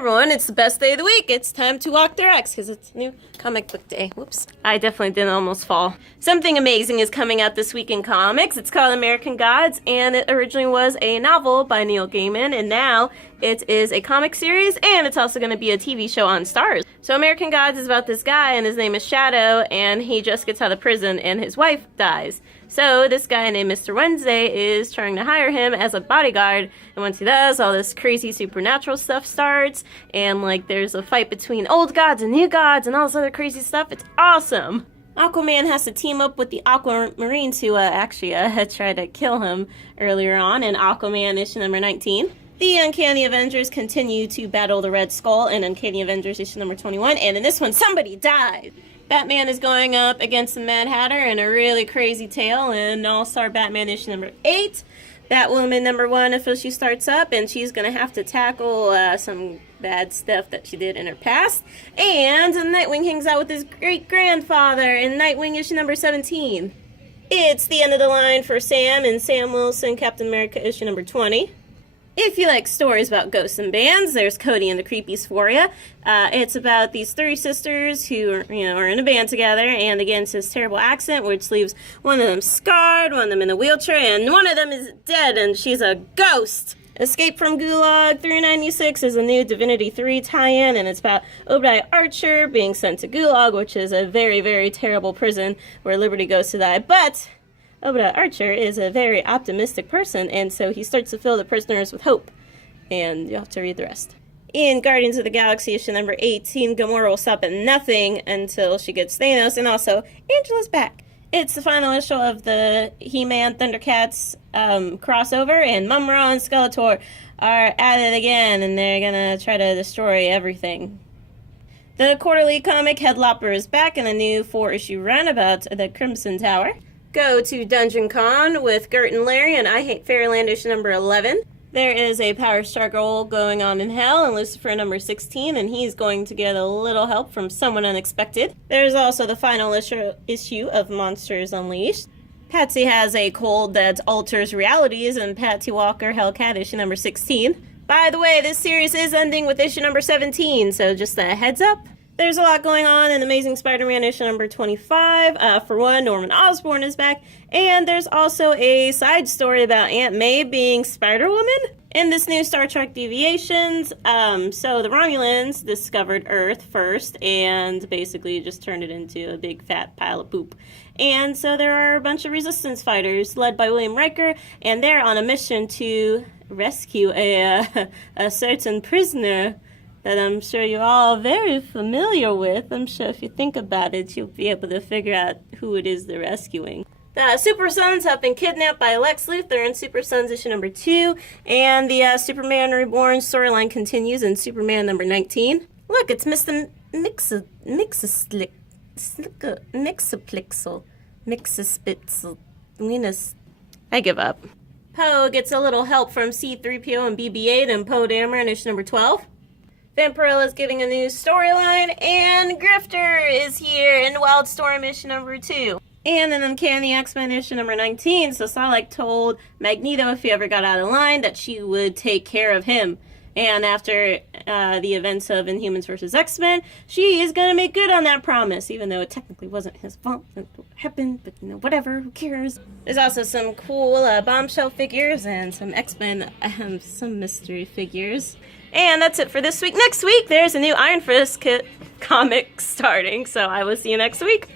everyone, it's the best day of the week. It's time to walk the Rex because it's a new comic book day. Whoops. I definitely didn't almost fall. Something amazing is coming out this week in comics. It's called American Gods, and it originally was a novel by Neil Gaiman, and now it is a comic series, and it's also going to be a TV show on Starz. So American Gods is about this guy, and his name is Shadow, and he just gets out of prison, and his wife dies. So this guy named Mr. Wednesday is trying to hire him as a bodyguard, and once he does, all this crazy supernatural stuff starts, and like there's a fight between old gods and new gods and all this other crazy stuff. It's awesome! Aquaman has to team up with the Aquamarines who actually tried to kill him earlier on in Aquaman issue number 19. The Uncanny Avengers continue to battle the Red Skull in Uncanny Avengers issue number 21, and in this one, somebody died! Batman is going up against the Mad Hatter in a really crazy tale in All-Star Batman issue number 8. Batwoman number 1 officially starts up, and she's going to have to tackle some bad stuff that she did in her past. And Nightwing hangs out with his great-grandfather in Nightwing issue number 17. It's the end of the line for Sam and Sam Wilson, Captain America issue number 20. If you like stories about ghosts and bands, there's Cody and the Creepies for you. It's about these 3 sisters who are in a band together and against this terrible accident, which leaves one of them scarred, one of them in a wheelchair, and one of them is dead, and she's a ghost. Escape from Gulag 396 is a new Divinity 3 tie-in, and it's about Obadiah Archer being sent to Gulag, which is a very, very terrible prison where Liberty goes to die. But Obadiah Archer is a very optimistic person, and so he starts to fill the prisoners with hope. And you'll have to read the rest. In Guardians of the Galaxy issue number 18, Gamora will stop at nothing until she gets Thanos, and also Angela's back. It's the final issue of the He-Man Thundercats crossover, and Mumra and Skeletor are at it again, and they're gonna try to destroy everything. The quarterly comic Headlopper is back in a new 4-issue run about the Crimson Tower. Go to Dungeon Con with Gert and Larry and I Hate Fairyland issue number 11. There is a power struggle going on in hell in Lucifer number 16, and he's going to get a little help from someone unexpected. There's also the final issue of Monsters Unleashed. Patsy has a cold that alters realities in Patsy Walker Hellcat issue number 16. By the way, this series is ending with issue number 17, so just a heads up. There's a lot going on in Amazing Spider-Man issue number 25. For one, Norman Osborn is back, and there's also a side story about Aunt May being Spider-Woman. In this new Star Trek Deviations, so the Romulans discovered Earth first and basically just turned it into a big fat pile of poop. And so there are a bunch of resistance fighters led by William Riker, and they're on a mission to rescue a certain prisoner that I'm sure you're all very familiar with. I'm sure if you think about it, you'll be able to figure out who it is they're rescuing. The Super Sons have been kidnapped by Lex Luthor in Super Sons issue number 2, and the Superman Reborn storyline continues in Superman number 19. Look, it's Mr. Mixaplixel. I give up. Poe gets a little help from C-3PO and BB-8 in Poe Dameron issue number 12. Vampirella is getting a new storyline, and Grifter is here in Wildstorm issue number 2. And in Uncanny X-Men issue number 19, so Psylocke told Magneto if he ever got out of line that she would take care of him. And after the events of Inhumans vs. X-Men, she is going to make good on that promise, even though it technically wasn't his fault that happened, but whatever, who cares? There's also some cool Bombshell figures and some X-Men, some mystery figures. And that's it for this week. Next week, there's a new Iron Fist comic starting, so I will see you next week.